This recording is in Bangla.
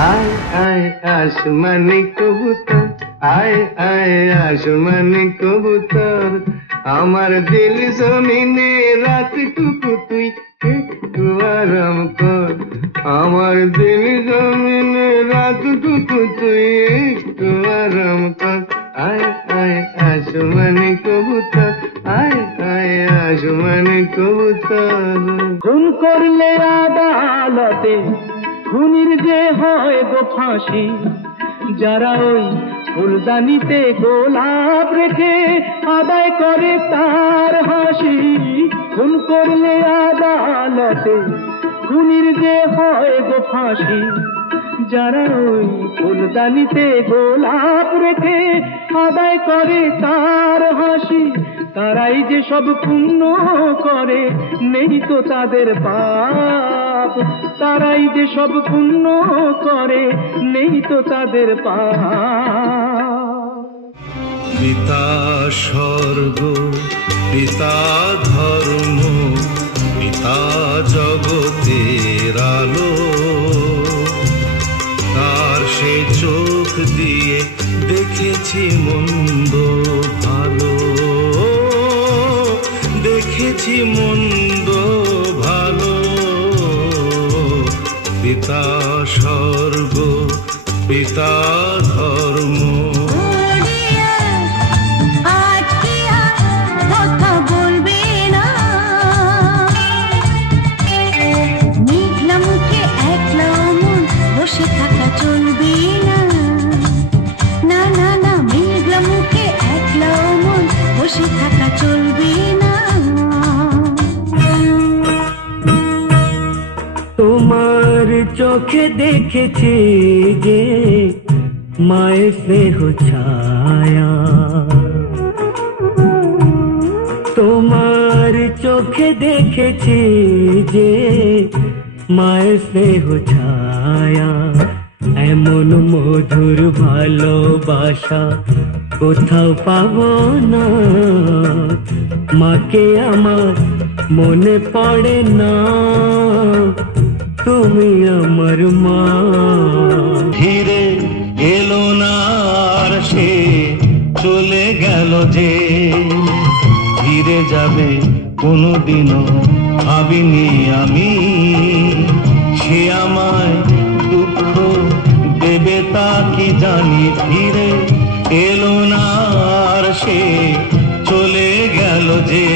आए आए आसमानी कबूतर, आए आए आसमानी कबूतर, আমার দিল জমিনে রাতটুকু তুই একটু আরাম কর, আমার দিল জমিনে রাতটুকু তুই একটু আরাম কর। আয় আয় আসমানি কবুতর, আয় আয় আসমানি কবুতর। খুন করলে আদালতে খুনির যে হয় গো ফাঁসি, যারা ওই ফুলদানিতে গোলাপ রেখে আদায় করে তার হাসি। খুন করলে আদালতে খুনির যে হয় গো ফাঁসি, যারা ওই ফুলদানিতে গোলাপ রেখে আদায় করে তার হাসি। তারাই যে সব পুণ্য করে, নেই তো তাদের পাপ। তারাই যে সব পুণ্য করে, নেই তো তাদের পাপ। পিতা স্বর্গ, পিতা ধর্ম, পিতা জগতের আলো, তার সে চোখ দিয়ে দেখেছি মন্দ ভালো, দেখেছি মন্দ ভালো। পিতা স্বর্গ, পিতা ধর্ম। তোমার চোখে দেখেছি যে মায়ের স্নেহ ছায়া, তোমার চোখে দেখেছি যে মায়ের স্নেহ ছায়া। এমন মধুর ভালোবাসা কোথাও পাবো না, মাকে আমার মনে পড়ে না, তুমি আমার মা। ধীরে এলো না আর সে চলে গেল যে, ধীরে যাবে কোনোদিনও ভাবিনি আমি। সে আমায় দুঃখ দেবে তা কি জানি, ধীরে এলো না আর সে চলে গেল যে।